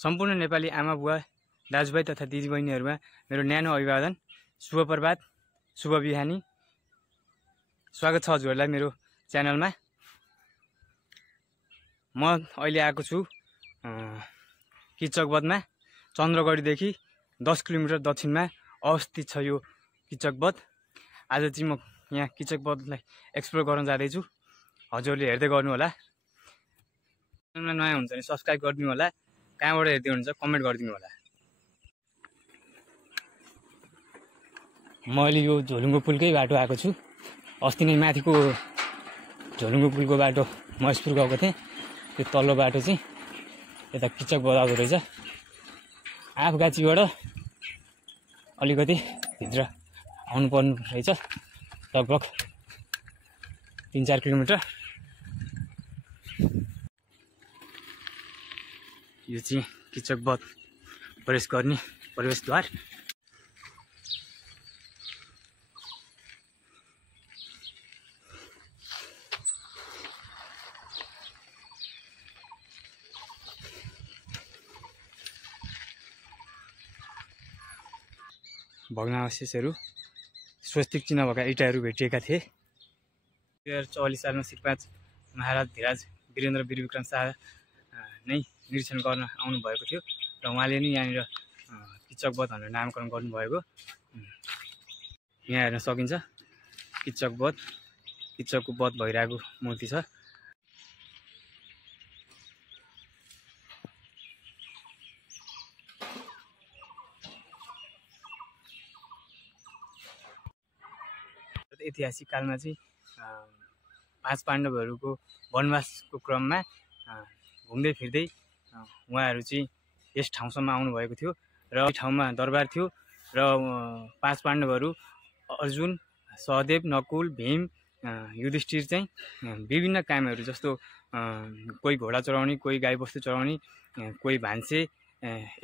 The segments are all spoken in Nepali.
सम्पूर्ण नेपाली आमा बुवा दाजुभाइ तथा दिदीबहिनीहरुमा मेरो न्यानो अभिवादन, शुभ प्रभात, शुभ बिहानी। स्वागत छ हजुरहरुलाई मेरो च्यानलमा। म अहिले आएको छु किचकबधमा। चन्द्रगढीदेखि 10 किलोमिटर दक्षिणमा अवस्थित छ यो किचकबध। आज चाहिँ म यहाँ किचकबधलाई एक्सप्लोर गर्न जाँदै छु। हजुरले हेर्दै गर्नु होला। च्यानलमा नयाँ हुन्छ भने सब्स्क्राइब गरिदिनु होला। कहाँबाट हेर्दै हुनुहुन्छ कमेन्ट गरिदिनु होला। म अहिले यो झोलुङ्गो पुलकै बाटो आएको छु। अस्ति नै माथिको झोलुङ्गो पुलको बाटो महेशपुर गएको थिएँ। त्यो तल्लो बाटो चाहिँ यता किचकबध आउँदो रहेछ। आफगाछीबाट अलिकति भित्र आउनु पर्नु रहेछ, लगभग 3-4 किलोमिटर। यो चाहिँ किचकबध प्रवेश गर्ने प्रवेशद्वार। भग्नावशेषहरू, स्वस्तिक चिन्ह भएका इँटाहरू भेटिएका थिए। 2044 सालमा श्रीपाँच महाराज धिराज वीरेन्द्र वीरविक्रम शाह नै निरीक्षण गर्न आउनु भएको थियो र उहाँले नै यहाँनिर किचकबध भनेर नामकरण गर्नुभएको यहाँ हेर्न सकिन्छ। किचकबध, किचकको बध भइरहेको मूर्ति छ। ऐतिहासिक कालमा चाहिँ 5 पाण्डवहरूको वनवासको क्रममा घुम्दै फिर्दै उहाँहरू चाहिँ यस ठाउँसम्म आउनुभएको थियो र यो ठाउँमा दरबार थियो र 5 पाण्डवहरू अर्जुन, सहदेव, नकुल, भीम, युधिष्ठिर चाहिँ विभिन्न कामहरू जस्तो कोही घोडा चढाउने, कोही गाईबस्तु चढाउने, कोही भान्से,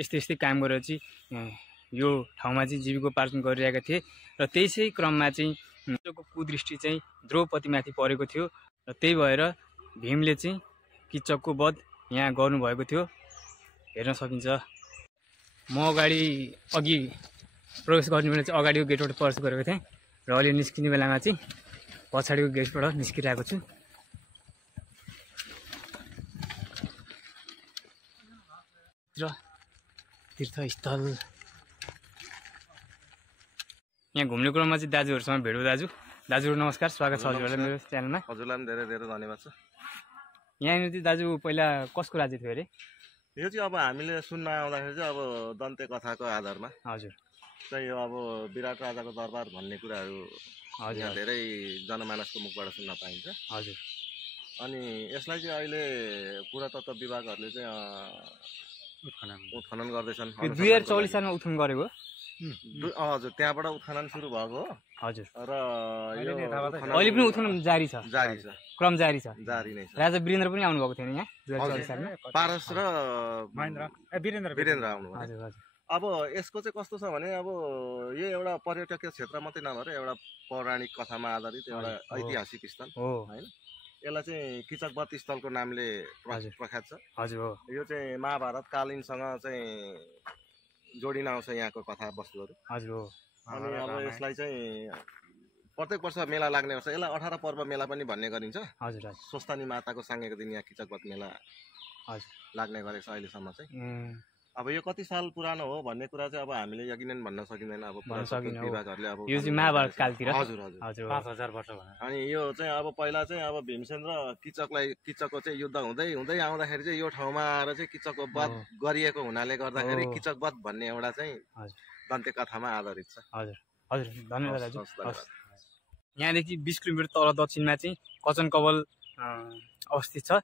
यस्तै काम गरेर चाहिँ यो ठाउँमा चाहिँ जीविकोपार्जन गरिरहेका थिए र त्यसै क्रममा चाहिँ किचकको कुदृष्टि चाहिँ द्रौपदीमाथि परेको थियो र त्यही भएर भीमले चाहिँ किचकको बध यहाँ गर्नुभएको थियो, हेर्न सकिन्छ। म अघि प्रवेश गर्ने बेला चाहिँ अगाडिको गेटबाट प्रवेश गरेको थिएँ र अहिले निस्किने बेलामा चाहिँ पछाडिको गेटबाट निस्किरहेको छु। तीर्थस्थल यहाँ घुम्ने क्रममा चाहिँ दाजुहरूसँग भेटौँ। दाजुहरू नमस्कार, स्वागत छ हजुरहरूलाई मेरो च्यानलमा। हजुरलाई पनि धेरै धेरै धन्यवाद छ। यहाँनिर चाहिँ दाजु पहिला कसको राज्य थियो अरे? यो चाहिँ अब हामीले सुन्न आउँदाखेरि चाहिँ अब दन्ते कथाको आधारमा हजुर चाहिँ यो अब विराट राजाको दरबार भन्ने कुराहरू यहाँ धेरै जनमानसको मुखबाट सुन्न पाइन्छ। हजुर। अनि यसलाई चाहिँ अहिले पुरातत्व विभागहरूले चाहिँ उत्खनन गर्दैछन्। 2044 सालमा उत्खनन गरेको? हजुर, त्यहाँबाट उत्खनन सुरु भएको हो। हजुर। र यो अहिले पनि उत्खनन जारी छ, क्रम जारी छ, जारी नै छ। राजा वीरेन्द्र पनि आउनुभएको थियो यहाँ 2044 सालमा। पारस र वीरेन्द्र आउनुभयो। हजुर हजुर। अब यसको चाहिँ कस्तो छ भने अब यो एउटा पर्यटकीय क्षेत्र मात्रै नभएर एउटा पौराणिक कथामा आधारित एउटा ऐतिहासिक स्थल हो हैन। यसलाई चाहिँ किचकबध स्थलको नामले प्रख्यात छ। हजुर हो। यो चाहिँ महाभारत कालीनसँग चाहिँ जोडिन आउँछ यहाँको कथा वस्तुहरू। हजुर हो। अनि अब यसलाई चाहिँ प्रत्येक वर्ष मेला लाग्ने गर्छ। यसलाई 18 पर्व मेला पनि भन्ने गरिन्छ। हजुर हजुर। स्वस्थानी माताको साङ्गेको दिन यहाँ किचकबध मेला हजुर लाग्ने गरेको छ अहिलेसम्म चाहिँ। अब यो कति साल पुरानो हो भन्ने कुरा चाहिँ अब हामीले यकिनन भन्न सकिँदैन। अब विभागहरूले अब यो चाहिँ महाभारत कालतिर। हजुर हजुर 5000 वर्ष भने। अनि यो चाहिँ अब पहिला चाहिँ अब भीमसेन र किचकको चाहिँ युद्ध हुँदै आउँदाखेरि चाहिँ यो ठाउँमा आएर चाहिँ किचकको बध गरिएको हुनाले गर्दाखेरि किचकबध भन्ने एउटा चाहिँ दन्ते कथामा आधारित छ। हजुर हजुर, धन्यवाद दाजु। यहाँदेखि 20 किलोमिटर तल दक्षिणमा चाहिँ कचनकवल अवस्थित छ,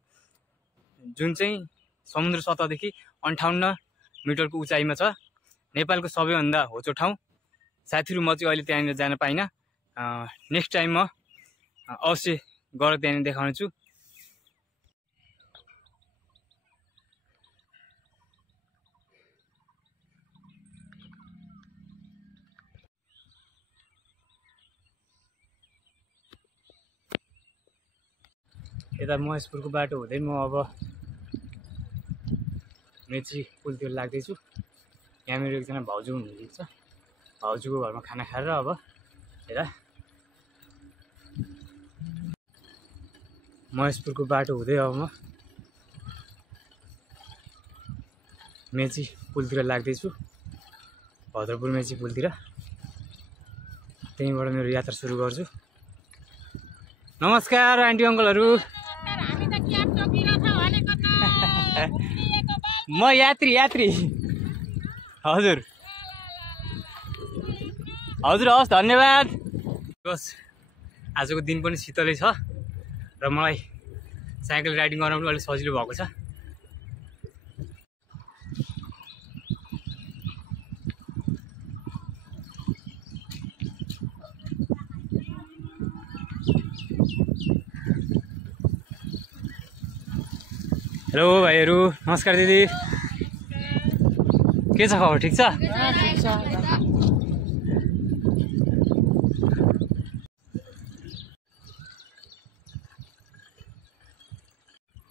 जुन चाहिँ समुद्र सतहदेखि 58 मिटरको उचाइमा छ। नेपालको सबैभन्दा होचो ठाउँ। साथीहरू म चाहिँ अहिले त्यहाँनिर जान पाइनँ। नेक्स्ट टाइम म अवश्य गएर त्यहाँनिर देखाउने छु। यता महेशपुरको बाटो हुँदै म अब मेची पुलतिर लाग्दैछु। यहाँ मेरो एकजना भाउजू हुनुहुन्छ, भाउजूको घरमा खाना खाएर अब हेर महेशपुरको बाटो हुँदै अब म मेची पुलतिर लाग्दैछु, भद्रपुर मेची पुलतिर। त्यहीँबाट मेरो यात्रा सुरु गर्छु। नमस्कार आन्टी अङ्कलहरू। म यात्री हजुर हजुर हस् धन्यवाद। बस आजको दिन पनि शीतलै छ र मलाई साइकल राइडिङ गर्न पनि अलिक सजिलो भएको छ। हेलो भाइहरू, नमस्कार दिदी, के छ खबर? ठिक छ?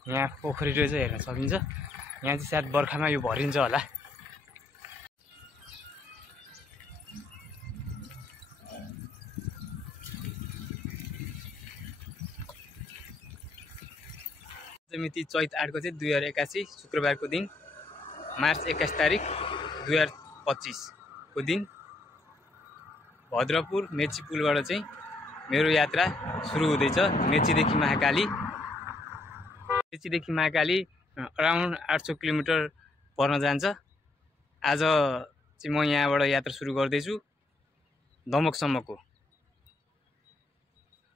यहाँ पोखरी रहेछ, हेर्न सकिन्छ। यहाँ चाहिँ सायद बर्खामा यो भरिन्छ होला। मिति चैत 8 को चाहिँ 2081 शुक्रबारको दिन, मार्च 21 तारिक 2025 को दिन भद्रपुर मेची पुलबाट चाहिँ मेरो यात्रा सुरु हुँदैछ। मेचीदेखि महाकाली अराउन्ड 800 किलोमिटर पर्न जान्छ। आज चाहिँ म यहाँबाट यात्रा सुरु गर्दैछु दमकसम्मको।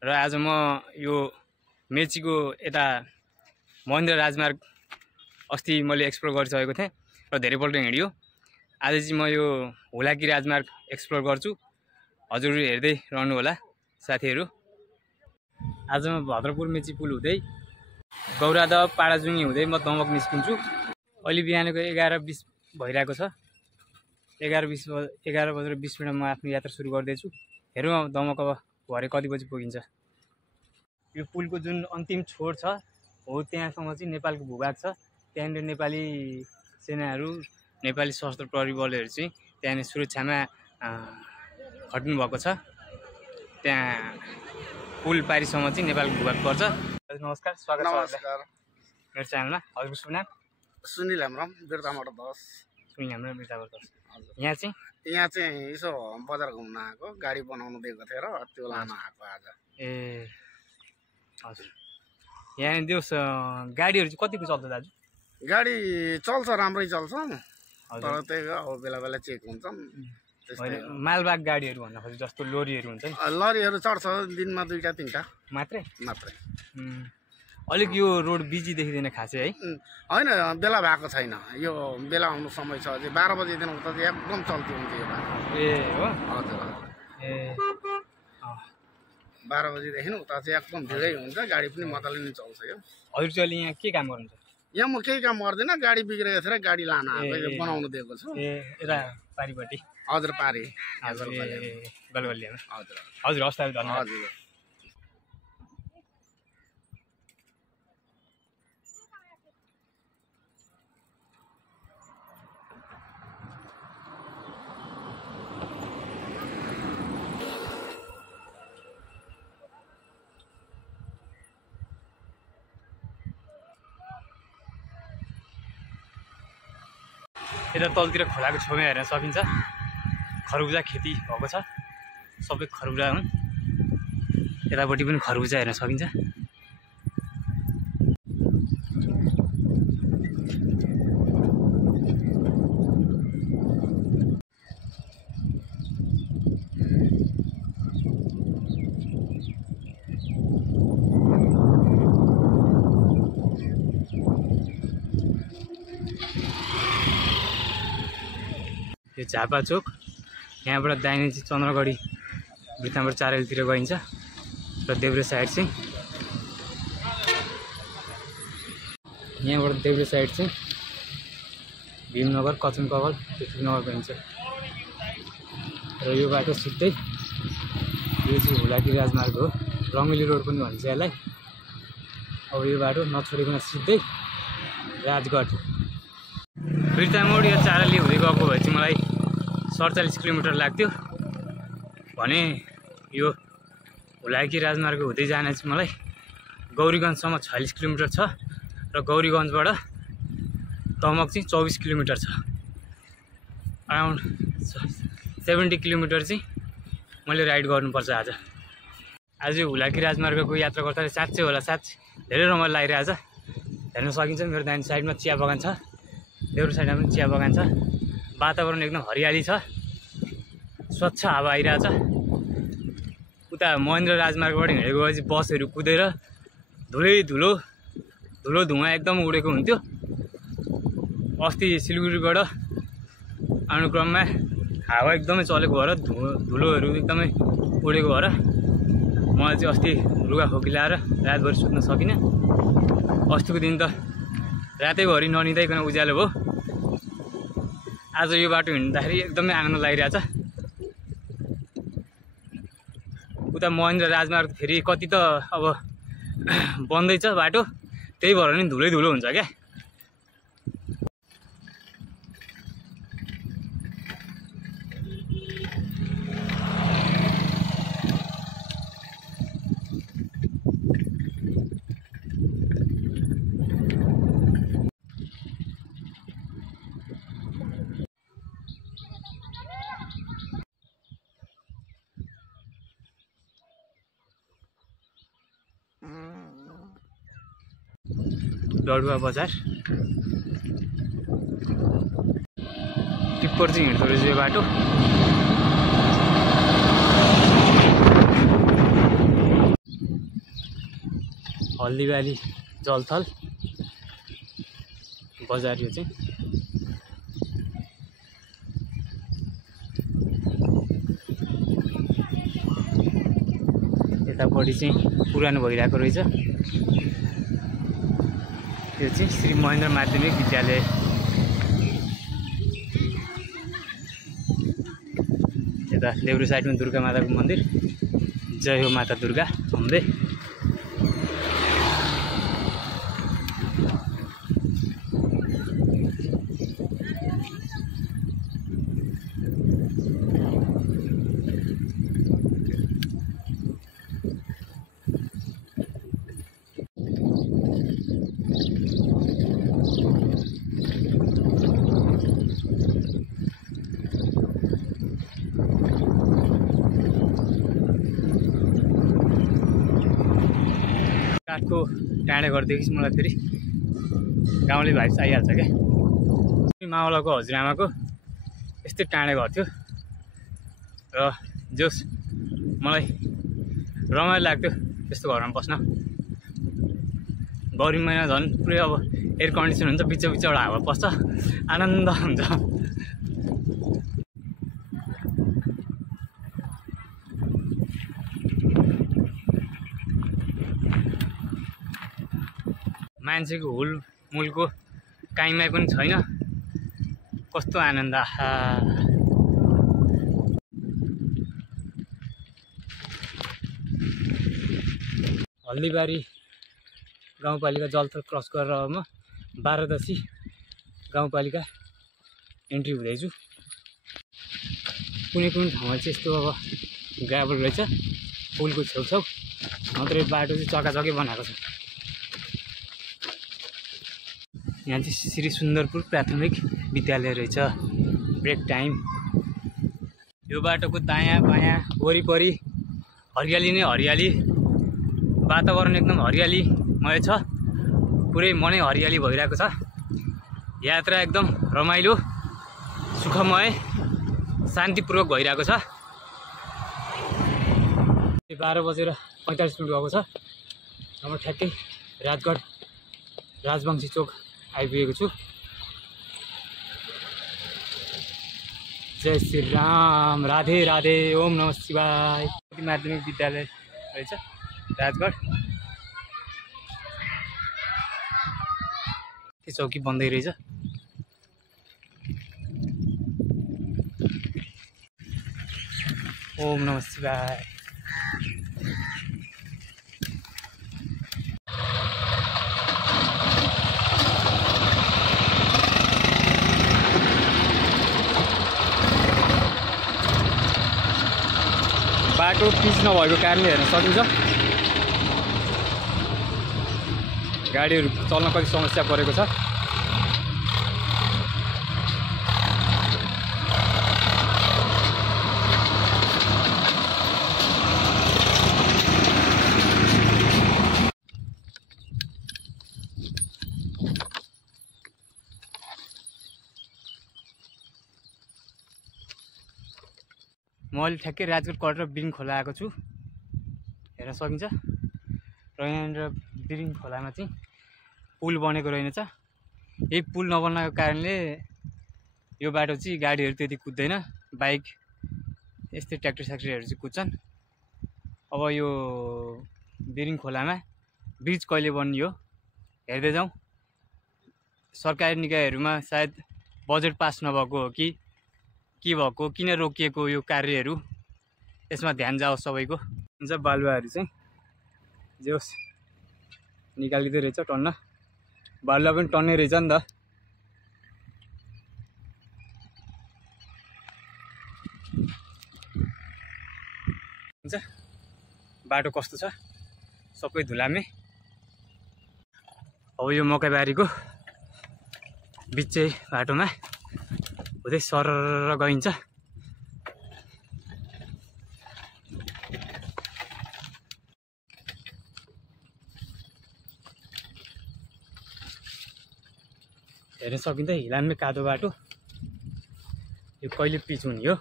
र आज म यो मेचीको यता महेन्द्र राजमार्ग अस्ति मैले एक्सप्लोर गरिसकेको थिएँ र धेरैपल्ट हिँड्यो। आज चाहिँ म यो हुलाकी राजमार्ग एक्सप्लोर गर्छु। हजुरहरू हेर्दै रहनु होला साथीहरू। आज म भद्रपुर मेची पुल हुँदै गौरादह पाडाजुङ्गी हुँदै म दमक निस्किन्छु। अहिले बिहानको 11:20 भइरहेको छ। 11:20 म आफ्नो यात्रा सुरु गर्दैछु। हेरौँ दमक अब भरे कति बजी पुगिन्छ। यो पुलको जुन अन्तिम छोर छ हो त्यहाँसँग चाहिँ नेपालको भूभाग छ। त्यहाँनिर नेपाली सेनाहरू, नेपाली सशस्त्र प्रहरी बलहरू चाहिँ त्यहाँनिर सुरक्षामा खट्नु भएको छ। त्यहाँ पुल पारीसम्म चाहिँ नेपालको भूभाग पर्छ। नमस्कार, स्वागत छ मेरो च्यानलमा। हजुरको शुभ नाम? सुनिल हाम्रो बिर्ताबाट 10। सुनिल हाम्रो बिर्ताबाट 10। यहाँ चाहिँ यसो बजार घुम्न आएको, गाडी बनाउनु दिएको थियो र त्यो लान आएको आज। ए हजुर। यहाँ दियोस् गाडीहरू चाहिँ कतिको चल्छ दाजु? गाडी चल्छ, राम्रै चल्छ, तर त्यही अब बेला बेला चेक हुन्छन्। मालबाग गाडीहरू भन्दा खोजी जस्तो लोरीहरू हुन्छ नि, लरीहरू चढ्छ दिनमा 2-3टा मात्रै। अलिक यो रोड बिजी देखिँदैन खासै है? होइन, बेला भएको छैन। यो बेला आउनु समय छ अझै। 12 बजीदेखि उता चाहिँ एकदम चल्ती हुन्थ्यो यो बाटो। ए हो? हजुर। ए 12 बजीदेखि उता चाहिँ एकदम भिडै हुन्छ, गाडी पनि मजाले नै चल्छ। यो हजुर चाहिँ अहिले यहाँ के काम गर्नुहुन्छ? यहाँ म केही काम गर्दिनँ, गाडी बिग्रेको थियो र गाडी लान आएको, बनाउनु दिएको छु। ए यता पारिपट्टि? हजुर, पारी गलगल्लीमा। हजुर हजुर हस् दाजु, धन्यवाद। हजुर। यता तलतिर खोलाको छेउमा हेर्न सकिन्छ खरबुजा खेती भएको छ। सबै खरबुजा हुन्। यतापट्टि पनि खरबुजा हेर्न सकिन्छ। यो झापा चोक, यहाँबाट दाहिने चाहिँ चन्द्रगढी बिर्तामोड 4 गइन्छ र देब्रे साइड चाहिँ यहाँबाट देब्रे साइड चाहिँ भीमनगर, कचनकवल, पृथ्वीनगर गइन्छ। र यो बाटो सिधै यो चाहिँ हुलाकी राजमार्ग हो, रङ्गली रोड पनि भन्छ यसलाई। अब यो बाटो नछोडिकन सिधै राजगढ बिर्तामोड या चाराली हुँदै गएको भए चाहिँ मलाई 47 किलोमिटर लाग्थ्यो भने यो हुलाकी राजमार्ग हुँदै जाने चाहिँ मलाई गौरीगञ्जसम्म 46 किलोमिटर छ र गौरीगञ्जबाट तमक चाहिँ 24 किलोमिटर छ। अराउन्ड 70 किलोमिटर चाहिँ मैले राइड गर्नुपर्छ आज हुलाकी राजमार्गको यात्रा गर्दा साँच्चै होला धेरै रमाइलो लागिरहेछ। हेर्न सकिन्छ मेरो दाहिने साइडमा चिया बगान छ, देब्रे साइडमा पनि चिया बगान छ, वातावरण एकदम हरियाली छ, स्वच्छ हावा आइरहेछ। उता महेन्द्र राजमार्गबाट हिँडेको भए चाहिँ बसहरू कुदेर धुलो धुवा एकदम उडेको हुन्थ्यो। अस्ति सिलगढीबाट आउने क्रममा हावा एकदमै चलेको भएर धुलोहरू एकदमै उडेको भएर मलाई चाहिँ अस्ति लुगा खोकी लाएर रातभरि सुत्न सकिनँ। अस्तिको दिन त रातैभरि ननिदाइकन उज्यालो भयो। आज यो बाटो हिँड्दाखेरि एकदमै आनन्द लागिरहेछ। उता महेन्द्र राजमार्ग फेरि कति त अब बन्दैछ बाटो, त्यही भएर नि धुलो हुन्छ क्या। लडुवा बजार टिप्पर चाहिँ हिँड्दो रहेछ यो बाटो। हल्दीबाली जलथल बजार यो चाहिँ। यतापट्टि चाहिँ पुरानो भइरहेको रहेछ। यो चाहिँ श्री महेन्द्र माध्यमिक विद्यालय। यता देब्रे साइडमा दुर्गा माताको मन्दिर, जय हो माता दुर्गा भन्दै। काठको टाँडे गरिदिएपछि मलाई फेरि गाउँले भाइब्स आइहाल्छ क्या। मावलाको हजुरआमाको यस्तै टाँडे घर थियो र जोस् मलाई रमाइलो लाग्थ्यो त्यस्तो घरमा बस्न। गरम महिना झन् पुरै अब एयर कन्डिसन हुन्छ, बिचबाट हावा पस्छ, आनन्द हुन्छ। मान्छेको हुलमुलको काइमै पनि छैन, कस्तो आनन्द। हल्दीबारी गाउँपालिका जलथल क्रस गरेर अब म बारादसी गाउँपालिका एन्ट्री हुँदैछु। कुनै ठाउँमा चाहिँ यस्तो अब ग्राभल रहेछ पुलको छेउछाउ, नत्र बाटो चाहिँ चकाचकै बनाएको छ। यहाँ चाहिँ श्री सुन्दरपुर प्राथमिक विद्यालय रहेछ। Break time. यो बाटोको दायाँ बायाँ वरिपरि हरियाली नै हरियाली, वातावरण एकदम हरियालीमय छ, पुरै मनै हरियाली भइरहेको छ। यात्रा एकदम रमाइलो, सुखमय, शान्तिपूर्वक भइरहेको छ। 12:45 भएको छ। अब ठ्याक्कै राजगढ राजवंशी चोक आइपुगेको छु। जय श्री राम, राधे राधे, ओम नमः शिवाय। माध्यमिक विद्यालय रहेछ राजगढ। त्यो चौकी बन्दै रहेछ। ओम नमः शिवाय। बाटो पिच नभएको कारणले हेर्न सकिन्छ गाडीहरू चल्न कति समस्या परेको छ। म अहिले ठ्याक्कै राजकोट कट र बिरिङ खोला आएको छु हेर्न सकिन्छ र यहाँनिर बिरिङ खोलामा चाहिँ पुल बनेको रहेनछ। यही पुल नबनाएको कारणले यो बाटो चाहिँ गाडीहरू त्यति कुद्दैन, बाइक यस्तै ट्र्याक्टर स्याक्टरहरू चाहिँ कुद्छन्। अब यो बिरिङ खोलामा ब्रिज कहिले बनियो हेर्दै जाउँ। सरकारी निकायहरूमा सायद बजेट पास नभएको हो कि के भएको, किन रोकिएको यो कार्यहरू, यसमा ध्यान जाओस् सबैको। हुन्छ बालुवाहरू चाहिँ जे होस् निकालिँदै रहेछ टन्न, बालुवा पनि टन्नै रहेछ नि त। हुन्छ बाटो कस्तो छ सबै धुलामे। अब यो मकैबारीको बिचै बाटोमा हुँदै सरर गइन्छ। हेर्न सकिन्छ हिलामे कादो बाटो, यो कहिले पिच हुने हो।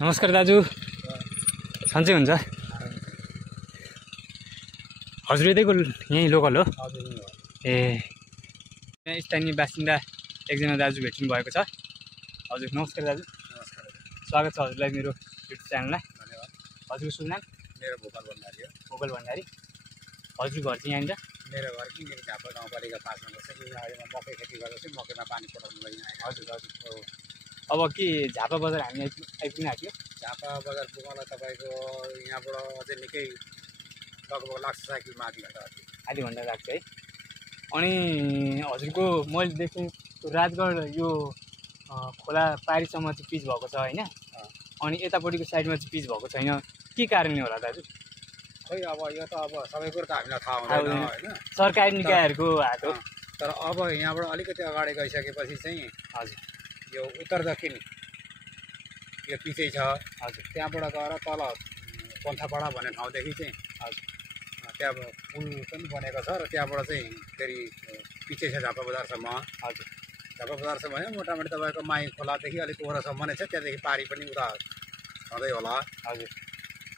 नमस्कार दाजु, सन्चै हुन्छ? हजुर यतैको यहीँ लोकल हो? ए, यहाँ स्थानीय बासिन्दा एकजना दाजु भेट्नु भएको छ। हजुर नमस्कार दाजु। नमस्कार, स्वागत छ हजुरलाई मेरो युट्युब च्यानलमा। धन्यवाद। हजुरको शुभ नाम? मेरो भोपाल भण्डारी हो। भोपाल भण्डारी। हजुर घर चाहिँ यहाँनिर? मेरो घर कि मेरो झापा गाउँपालिका 5 नम्बर छ। अहिले म मकै खेती गर्दैछु, मकैमा पानी पठाउनु लागि आएको। हजुर हजुर हो। अब के झापा बजार हामी आइपुग्न आँट्यो? झापा बजार पुग्न तपाईँको यहाँबाट अझै निकै लगभग लाग्छ साइकलमा आधी आधी घन्टा घन्टा। लाग्छ है। अनि हजुरको मैले देखेँ राजगढ यो खोला पारीसम्म चाहिँ पिच भएको छ होइन, अनि यतापट्टिको साइडमा चाहिँ पिच भएको छैन, के कारणले होला दाजु? खै अब यो त अब सबै कुरो त हामीलाई थाहा हुँदैन होइन, सरकारी निकायहरूको हात हो। तर अब यहाँबाट अलिकति अगाडि गइसकेपछि चाहिँ हजुर यो उत्तर दक्षिण यो पिचै छ। हजुर त्यहाँबाट गएर तल पन्थापाडा भन्ने ठाउँदेखि चाहिँ हजुर त्यहाँ पुल पनि बनेको छ र त्यहाँबाट चाहिँ फेरि पिचै छ झापा बजारसम्म। हजुर झापा बजारसम्म होइन, मोटामोटी तपाईँको माई खोलादेखि अलिक ओह्रासम्म नै छ, त्यहाँदेखि पारी पनि उता छँदै होला। हजुर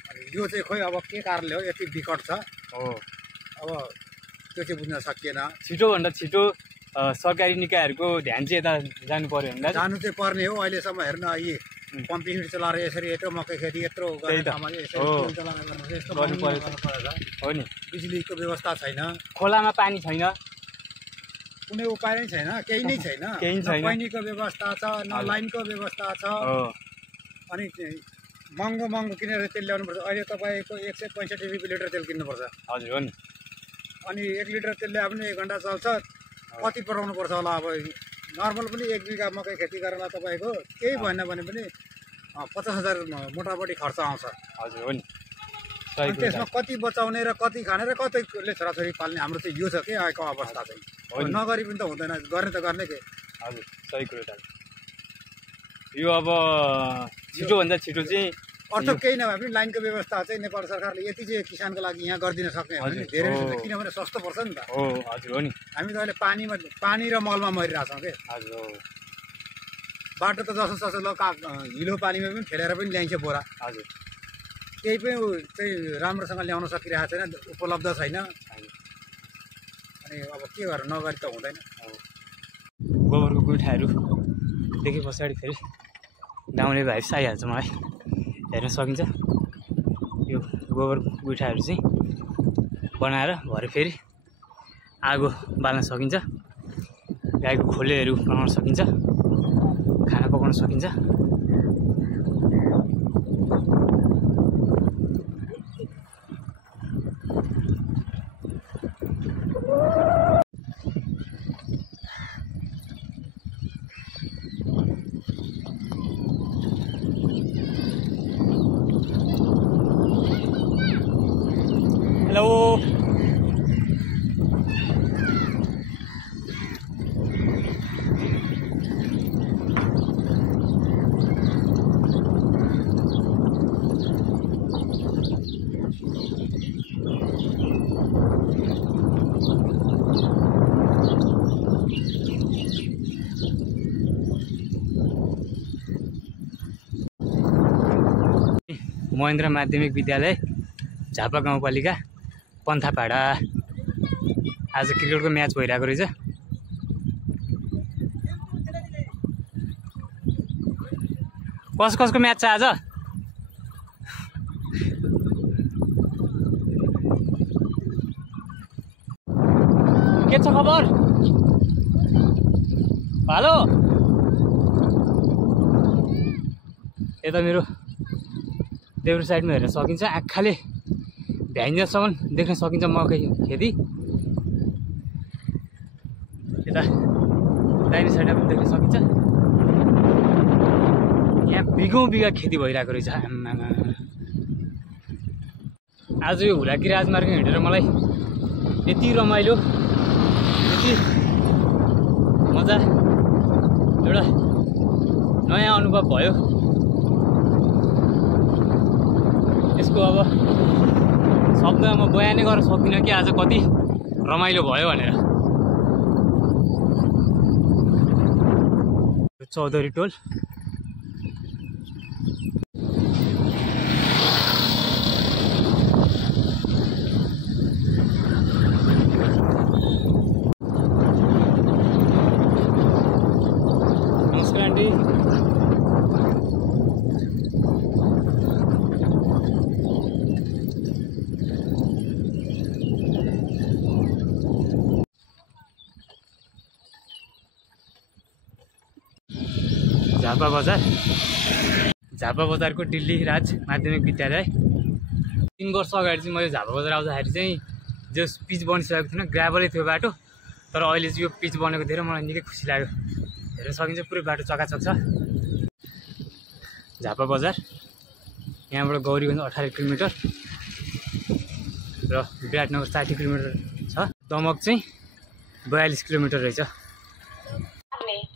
अनि यो चाहिँ खोइ अब के कारणले हो यति विकट छ, हो अब त्यो चाहिँ बुझ्न सकिएन। छिटोभन्दा छिटो सरकारी निकायहरूको ध्यान चाहिँ यता जानु पर्यो भने दाजु? जानु चाहिँ पर्ने हो। अहिलेसम्म हेर्न यी पम्पी हिट चलाएर यसरी यत्रो मकै खेती यत्रो गर्ने ठाउँमा यस्तो गर्नु पर्यो हो नि। बिजुलीको व्यवस्था छैन, खोलामा पानी छैन, कुनै उपाय नै छैन, केही नै छैन। केही छैन। न पानीको व्यवस्था छ, न लाइनको व्यवस्था छ। अनि महँगो महँगो किनेर तेल ल्याउनुपर्छ। अहिले तपाईँको 165 रुपियाँ लिटर तेल किन्नुपर्छ। हजुर हो नि। अनि 1 लिटर तेल ल्याए पनि 1 घन्टा चल्छ, कति पठाउनुपर्छ होला? अब नर्मल पनि 1 बिघा मकै खेती गरेर तपाईँको केही भएन भने पनि 50,000 मोटामोटी खर्च आउँछ। हजुर हो नि। अनि त्यसमा कति बचाउने र कति खाने र कतिले छोराछोरी पाल्ने, हाम्रो चाहिँ यो छ के आएको अवस्था चाहिँ। नगरी पनि त हुँदैन, गर्ने त गर्ने के। हजुर सही कुरो दाजु। यो अब छिटोभन्दा छिटो चाहिँ अर्थ केही नभए पनि लाइनको व्यवस्था चाहिँ नेपाल सरकारले यति चाहिँ किसानको लागि यहाँ गरिदिन सक्ने हो भने धेरै हुन्छ, किनभने सस्तो पर्छ नि त। हो हजुर हो नि। हामी त अहिले पानी र मलमा मरिरहेछौँ के। हजुर हो। बाटो त जसो ससो हिलो पानीमा पनि खेलेर पनि ल्याइन्छ बोरा। हजुर केही पनि चाहिँ राम्रोसँग ल्याउन सकिरहेको छैन, उपलब्ध छैन। अनि अब के गरेर नगरी त हुँदैन। गोबरको गुठाहरू देखे पछाडि फेरि गाउँले भाइब्स आइहाल्छ मलाई, हेर्न सकिन्छ। यो गोबर गुठाहरू चाहिँ बनाएर भरे फेरि आगो बाल्न सकिन्छ, गाईको खोलेहरू बनाउन सकिन्छ, खाना पकाउन सकिन्छ। महेन्द्र माध्यमिक विद्यालय झापा गाउँपालिका पन्थापाडा। आज क्रिकेटको म्याच भइरहेको रहेछ। कसको म्याच छ आज? के छ खबर? हेलो, यता मेरो देब्रे साइडमा हेर्न सकिन्छ, आँखाले भ्याइन्जेलसम्म देख्न सकिन्छ मकै खेती। यता दाहिने साइडमा पनि देख्न सकिन्छ। यहाँ बिघौँ बिघा खेती भइरहेको रहेछ। आज यो हुलाकी राजमार्ग हिँडेर मलाई यति रमाइलो, यति मजा, एउटा नयाँ अनुभव भयो। यसको अब शब्दमा म बयानै गर्न सक्दिनँ कि आज कति रमाइलो भयो भनेर। चौधरी टोल नमस्कार आन्टी। झापा बजारको दिल्ली राज माध्यमिक विद्यालय। 3 वर्ष अगाडि चाहिँ मैले झापा बजार आउँदाखेरि चाहिँ जो पिच बनिसकेको थिएन, ग्राभलै थियो बाटो, तर अहिले चाहिँ यो पिच बनेको थियो र मलाई निकै खुसी लाग्यो। हेर्न सकिन्छ पुरै बाटो चकाचक छ। झापा बजार यहाँबाट गौरीगञ्ज 18 किलोमिटर र विराटनगर 60 किलोमिटर छ। दमक चाहिँ 42 किलोमिटर रहेछ।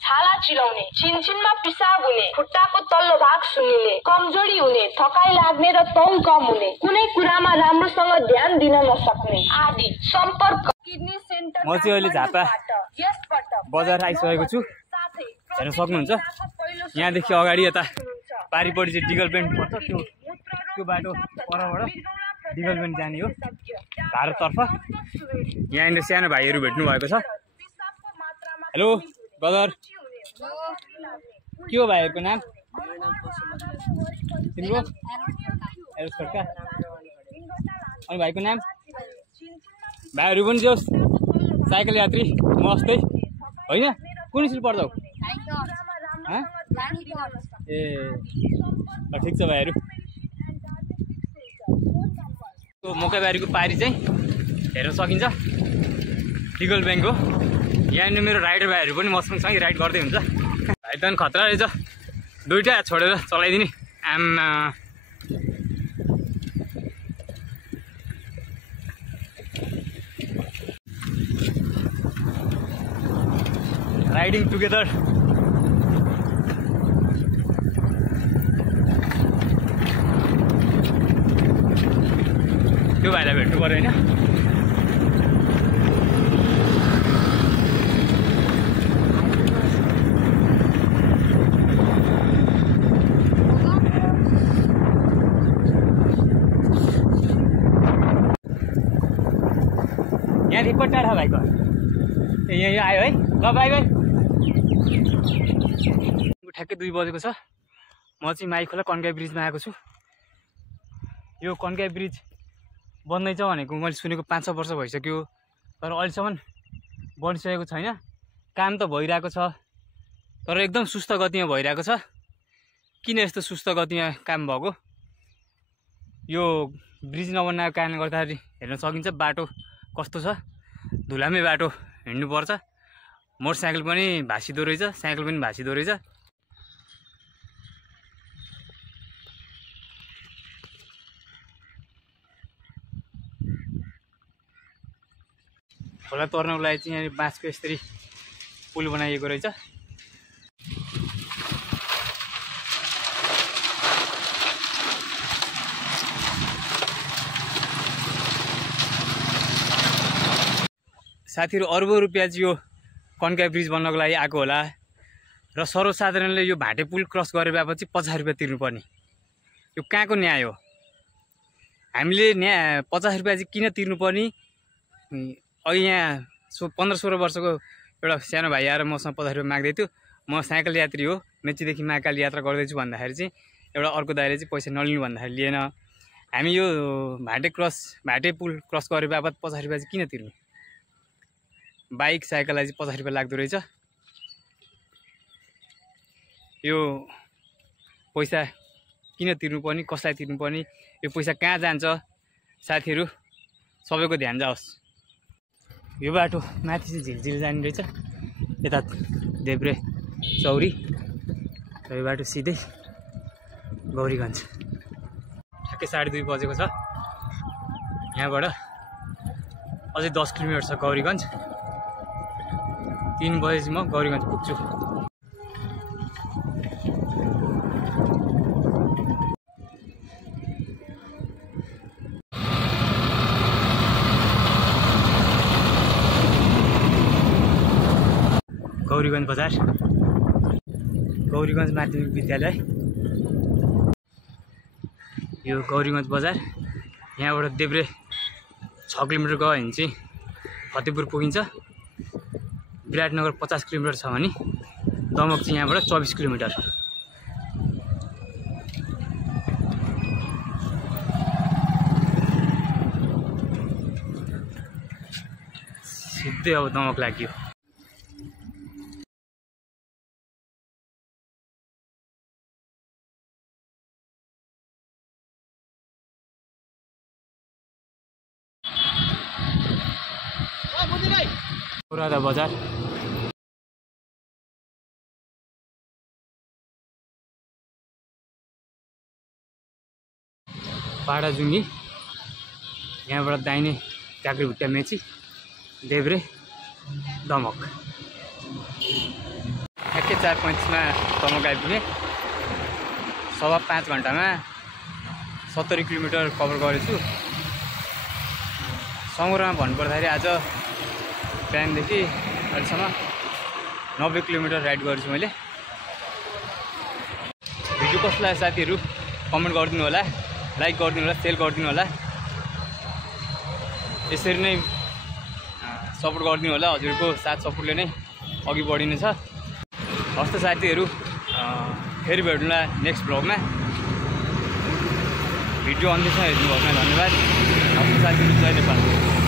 छाला चिलाउने, छिनछिनमा पिसाब हुने, खुट्टाको तल्लो भाग सुन्निने, कमजोरी हुने, थकाइ लाग्ने र तौल कम हुने, कुनै कुरामा राम्रोसँग ध्यान दिन नसक्ने आदि। सम्पर्क किडनी सेन्टर। म चाहिँ अहिले झापा बजार आइसकेको छु। हेर्न सक्नुहुन्छ यहाँदेखि अगाडि यता पारिपट्टि चाहिँ डिगल पेन्ट पर्छ। त्यो बाटो परबाट डिगल पेन्ट जाने हो भारततर्फ। यहाँनिर सानो भाइहरू भेट्नु भएको छ। हेलो ब्रदर, के हो भाइहरूको नाम? तिम्रो? एरोस खड्का। अनि भाइको नाम? भाइहरू पनि जोस् साइकल यात्री म अस्ति होइन। कुन स्कुल पढ्छौ? ए ल ठिक छ भाइहरू। मकैबारीको पारी चाहिँ हेर्न सकिन्छ डिगल ब्याङ्क हो। यहाँनिर मेरो राइडर भाइहरू पनि मसँगसँगै राइड गर्दै हुन्छ। भाइ त खतरा रहेछ, दुईवटा छोडेर चलाइदिने। आम्मा राइडिङ टुगेदर। त्यो भाइलाई भेट्नु पर्यो होइन। यहाँ रिपोर्ट टाढा भाइको ए यहाँ आयो है। ल बाई बाई। ठ्याक्कै 2 बजेको छ। म चाहिँ माइखोला कन्काई ब्रिजमा आएको छु। यो कन्काई ब्रिज बन्दैछ भनेको मैले सुनेको 5-6 वर्ष भइसक्यो, तर अहिलेसम्म बनिसकेको छैन। काम त भइरहेको छ तर एकदम सुस्त गतिमा भइरहेको छ। किन यस्तो सुस्त गतिमा काम भएको? यो ब्रिज नबन्नाको कारणले गर्दाखेरि हेर्न सकिन्छ बाटो कस्तो छ। धुलामै बाटो हिँड्नुपर्छ। मोटरसाइकल पनि भाँसिदो रहेछ, साइकल पनि भाँसिदो रहेछ। खोला तर्नको लागि चाहिँ यहाँ बाँसको यसरी पुल बनाइएको रहेछ। साथीहरू अर्बौं रुपियाँ चाहिँ यो कन्काई ब्रिज बन्नको लागि आएको होला र सर्वसाधारणले यो भाटे पुल क्रस गरेपछि 50 रुपियाँ तिर्नुपर्ने। यो कहाँको न्याय हो? हामीले यहाँ 50 रुपियाँ चाहिँ किन तिर्नुपर्ने? अहिले यहाँ 15-16 वर्षको एउटा सानो भाइ आएर मसँग 50 रुपियाँ माग्दै थियो। म साइकल यात्री हो, मेचीदेखि महाकाल यात्रा गर्दैछु भन्दाखेरि चाहिँ एउटा अर्को दाइले चाहिँ पैसा नलिनु भन्दाखेरि लिएन। हामी यो भाटे पुल क्रस गरे बापत 50 रुपियाँ चाहिँ किन तिर्नु? बाइक साइकललाई चाहिँ 50 रुपियाँ लाग्दो रहेछ। यो पैसा किन तिर्नुपर्ने, कसलाई तिर्नुपर्ने, यो पैसा कहाँ जान्छ? साथीहरू सबैको ध्यान जाओस्। यो बाटो माथि चाहिँ झिलझिल जाने रहेछ, यता देब्रे चौरी, र यो बाटो सिधै गौरीगञ्ज। ठ्याक्कै 2:30 बजेको छ। यहाँबाट अझै 10 किलोमिटर छ गौरीगञ्ज। 3 बजे म गौरीगञ्ज पुग्छु। गौरीगञ्ज बजार, गौरीगञ्ज माध्यमिक विद्यालय। यो गौरीगञ्ज बजार। यहाँबाट देब्रे 6 किलोमिटर गयो भने चाहिँ फतेहपुर पुगिन्छ। विराटनगर 50 किलोमिटर छ भने दमक चाहिँ यहाँबाट 24 किलोमिटर। सिधै अब दमक लाग्यो। पुरादा बजार। पाडाजुङ्गी, यहाँबाट दाहिने काँक्रीभुट्टा मेची, देब्रे दमक। ठ्याक्कै 4:35 मा दमक आइपुगेँ। 5.25 घन्टामा 70 किलोमिटर कभर गरेछु। सङ्ग्रहमा भन्नुपर्दाखेरि आज बिहानदेखि अहिलेसम्म 90 किलोमिटर राइड गरेछु मैले। भिडियो कस्तो लाग्यो साथीहरू कमेन्ट गरिदिनु होला, लाइक गरिदिनु होला, सेयर गरिदिनु होला। यसरी नै सपोर्ट गरिदिनु होला। हजुरको साथ सपोर्टले नै अघि बढिने छ। हस्त साथीहरू, फेरि भेट्नुला नेक्स्ट भ्लगमा। भिडियो अन्त्यसम्म हेर्नुभएकोमा धन्यवाद। हस्त साथीहरू, जय नेपाल।